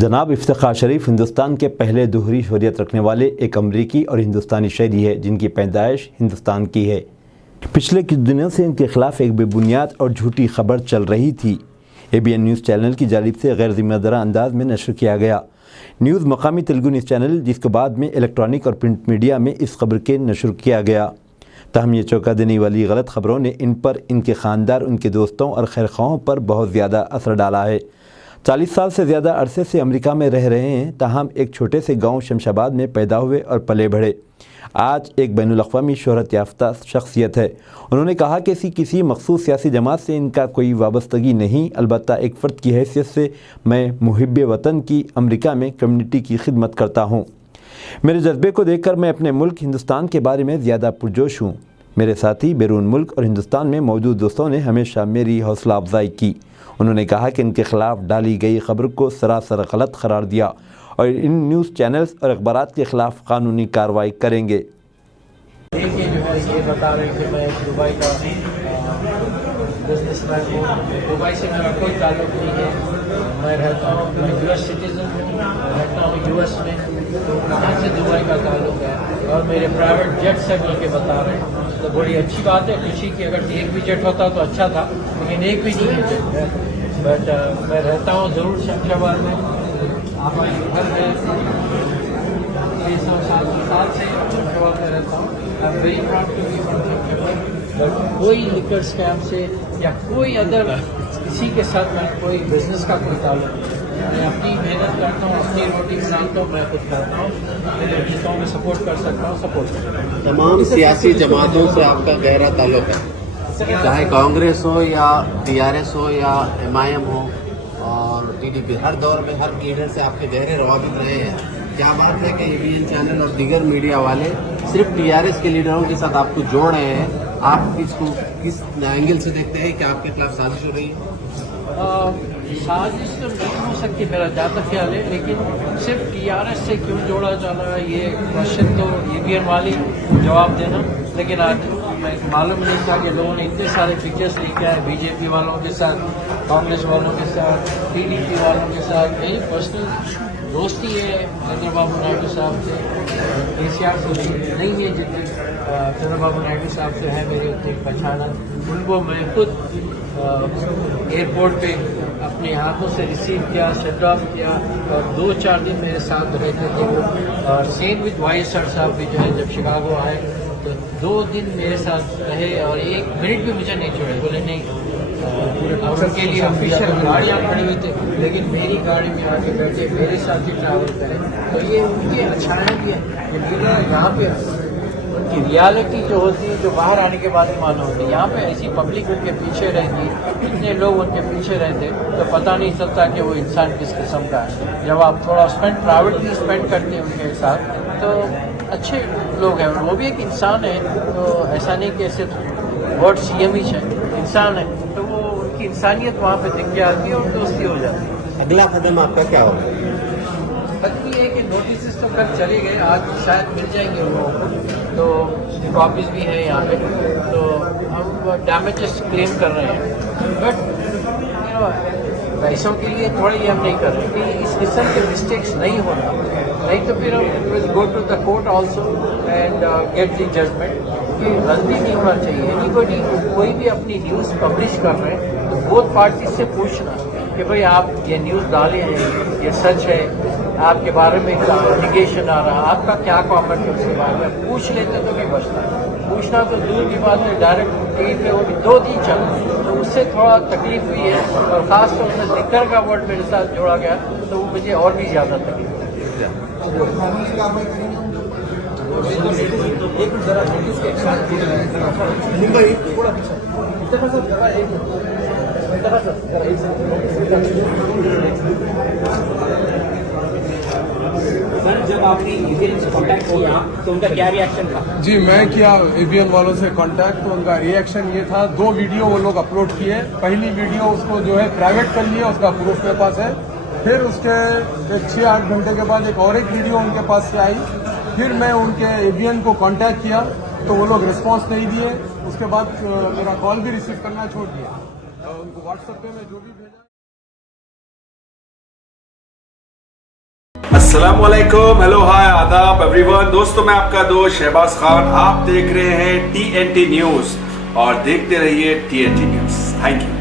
जनाब इफ्तिखार शरीफ हिंदुस्तान के पहले दोहरी शोहरियत रखने वाले एक अमरीकी और हिंदुस्तानी शहरी है जिनकी पैदाइश हिंदुस्तान की है। पिछले कुछ दिनों से इनके खिलाफ एक बेबुनियाद और झूठी खबर चल रही थी। ABN न्यूज़ चैनल की जानिब से गैर जिम्मेदाराना अंदाज में नशर किया गया। न्यूज़ मकामी तेलुगु न्यूज़ चैनल जिसके बाद में इलेक्ट्रॉनिक और प्रिंट मीडिया में इस खबर के नशर किया गया। ताहम ये चौंका देने वाली गलत खबरों ने इन पर, इनके ख़ानदार, उनके दोस्तों और खैरख्वाहों पर बहुत ज़्यादा असर डाला है। 40 साल से ज़्यादा अरसे से अमेरिका में रह रहे हैं, ताहम एक छोटे से गांव शमशाबाद में पैदा हुए और पले बढ़े। आज एक बैनुल-अक़वामी शोहरत याफ्ता शख्सियत है। उन्होंने कहा कि किसी मखसूस सियासी जमात से इनका कोई वाबस्तगी नहीं, अलबत्ता एक फ़र्द की हैसियत से मैं मुहिब्बे वतन की अमेरिका में कम्युनिटी की खिदमत करता हूँ। मेरे जज्बे को देखकर मैं अपने मुल्क हिंदुस्तान के बारे में ज़्यादा पुरजोश हूँ। मेरे साथी बैरून मुल्क और हिंदुस्तान में मौजूद दोस्तों ने हमेशा मेरी हौसला अफजाई की। उन्होंने कहा कि इनके खिलाफ डाली गई खबर को सरासर गलत करार दिया और इन न्यूज़ चैनल्स और अखबारात के खिलाफ कानूनी कार्रवाई करेंगे। देखिए जो है ये बता रहे हैं कि मैं दुबई का बिजनेसमैन हूँ। दुबई से मेरा कोई ताल्लुक नहीं है। मैं रहता हूँ, मैं US सिटीज़न हूँ, रहता हूँ US में, तो यहाँ से दुबई का ताल्लुक है। और मेरे प्राइवेट जेट से मिल के बता रहे हैं, तो बड़ी अच्छी बात है, खुशी की। अगर एक भी जेट होता तो अच्छा था, लेकिन एक भी नहीं है जेट। बट मैं रहता हूँ ज़रूर शमशाबाद में। हमारे घर में 6-7 साल से शमशाबाद में रहता हूँ। I am very proud to be from Shamshabad. But कोई लिकर स्कैम से या कोई अदर किसी के साथ में कोई बिजनेस का कोई ताल्लुक नहीं। मैं अपनी मेहनत करता हूँ, अपनी रोटी बनाता हूँ, मैं खुद करता हूँ। मेरे रिश्तों में सपोर्ट कर सकता हूँ, सपोर्ट करता हूँ। तमाम सियासी जमातों से आपका गहरा ताल्लुक है, चाहे कांग्रेस हो या TRS हो या MIM हो और TDP। हर दौर में हर लीडर से आपके गहरे रवाबित रहे हैं। क्या बात है कि ABN चैनल और दीगर मीडिया वाले सिर्फ TRS के लीडरों के साथ आपको जोड़ रहे हैं? आप इसको किस एंगल से देखते हैं कि आपके खिलाफ साजिश हो रही है? साजिश तो नहीं हो सकती, मेरा ज़्यादा ख्याल है, लेकिन सिर्फ TRS से क्यों जोड़ा जा रहा है ये क्वेश्चन तो ABN वाली जवाब देना। लेकिन आज मैं मालूम नहीं था कि लोगों ने इतने सारे पिक्चर्स लेके आए BJP वालों के साथ, कांग्रेस वालों के साथ, TDP वालों के साथ। मेरी पर्सनल दोस्ती है चंद्रबाबू नायडू साहब से, KCR से नहीं है जितनी चंद्रबाबू नायडू साहब से है मेरी उतनी पहचान। उनको मैं खुद एयरपोर्ट पे अपने हाथों से रिसीव किया, सेट ऑफ किया और 2-4 दिन मेरे साथ रहते थे। और सेम विद YSR साहब भी जो है जब शिकागो आए तो 2 दिन मेरे साथ रहे और 1 मिनट भी मुझे नहीं छोड़े। बोले नहीं, और उनके लिए ऑफिशियल गाड़ियाँ खड़ी हुई थी, लेकिन मेरी गाड़ी में आके बैठे मेरे साथ ही ट्रैवल करें। तो ये उनकी अच्छाई भी है कि मीडिया यहाँ पे उनकी रियलिटी जो होती है, जो बाहर आने के बाद ही मालूम होती है। यहाँ पे ऐसी पब्लिक उनके पीछे रहती, इतने लोग उनके पीछे रहते तो पता नहीं चलता कि वो इंसान किस किस्म का है। जब आप थोड़ा प्राइवेटली स्पेंड करते हैं उनके साथ तो अच्छे लोग हैं। वो भी एक इंसान है, तो ऐसा नहीं कि सिर्फ वर्ड CM ही है, इंसान है। तो वो उनकी इंसानियत वहाँ पे दिख जाती है और दोस्ती हो जाती है। अगला कदम आपका क्या होगा? बात ये है कि नोटिस तो कल चले गए, आज शायद मिल जाएंगे वो, तो कॉपीज भी हैं यहाँ पे। तो हम डैमेजेस क्लेम कर रहे हैं, बट पैसों के लिए थोड़ा ये हम नहीं कर रहे कि इस किस्म के मिस्टेक्स नहीं होना, नहीं तो फिर हम will go to the court also and get the judgment. कि गलती नहीं होना चाहिए। एनीबडी कोई भी अपनी न्यूज़ पब्लिश कर रहे हैं तो बोथ पार्टी से पूछना कि भाई आप ये न्यूज़ डाले हैं, ये सच है, आपके बारे में एलिगेशन आ रहा है, आपका क्या कमेंट है उसके बारे में पूछ लेते तो भी बचता है। पूछना तो दूर की बात है, डायरेक्ट टीवी पे वो भी 2 दिन चला, तो उससे थोड़ा तकलीफ हुई है। और ख़ास तौर से जिक्र का वर्ड मेरे साथ जोड़ा गया तो वो मुझे और भी ज़्यादा तकलीफ हुई। सर, जब आपने ABN से कांटेक्ट किया तो उनका क्या रिएक्शन था? जी, मैं किया ABN वालों से कांटेक्ट, तो उनका रिएक्शन ये था। 2 वीडियो वो लोग अपलोड किए। पहली वीडियो उसको जो है प्राइवेट कर लिया, उसका प्रूफ मेरे पास है। फिर उसके 6-8 घंटे के बाद एक वीडियो उनके पास से आई। फिर मैं उनके ABN को कांटेक्ट किया तो वो लोग रिस्पांस नहीं दिए। उसके बाद मेरा कॉल भी रिसीव करना छोड़ दिया। उनको WhatsApp पे मैं जो भी भेजा अस्सलामुअलैकुम, हेलो हाय आदाब एवरीवन। दोस्तों मैं आपका दोस्त शहबाज खान, आप देख रहे हैं TNT न्यूज और देखते रहिए TNT न्यूज। Thank you.